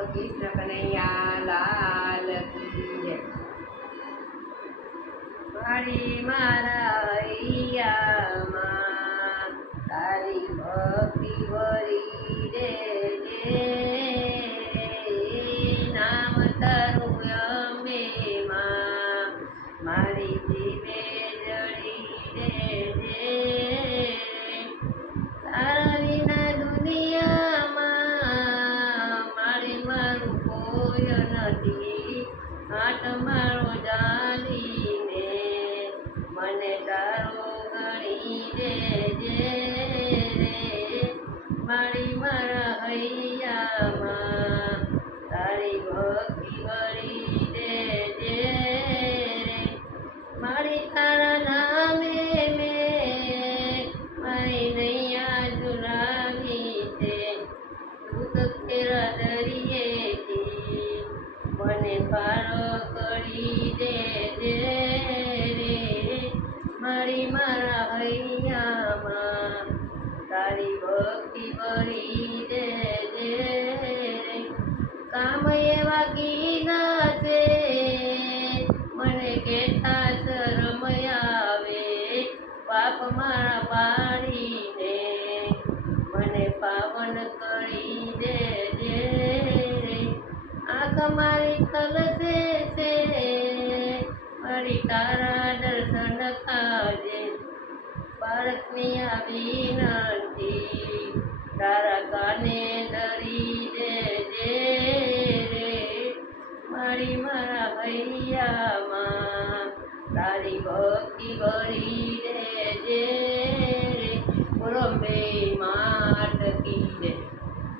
બોલો કૃષ્ણ કનૈયા લાલ કી જય. મારી મારા હૈયામાં તારી ભક્તિ ભરી દેજે, નામ તારું અમે માં મારી જીવે જડી દેજે. તારા વિના દુનિયામાં મારે મારું કોઈ નથી, હાથ મારો જાલીને મને તારો ગણી દેજે રે. મારી મારા હૈયામાં તારી ભક્તિ ભરી દેજે રે. મારી તારા નામે મેં મારી નૈયા જુલાવી છે, તું તો તેરા દરિયેથી મને પારો કરી દેજે રે. મારી મારા હૈયામાં તારી ભક્તિ ભરી દેજે રે. કામ એવા કીધા છે મને કેતા શરમ આવે, પાપ મારા પાડીને મને પાવન કરી દેજે રે. આંખ મારી તલસે છે મારી તારા દર્શન ખાજે, બાળકની આવી વિનંતી તારા કાને ધરી દેજે રે. મારી મારા હૈયામાં તારી ભક્તિ ભરી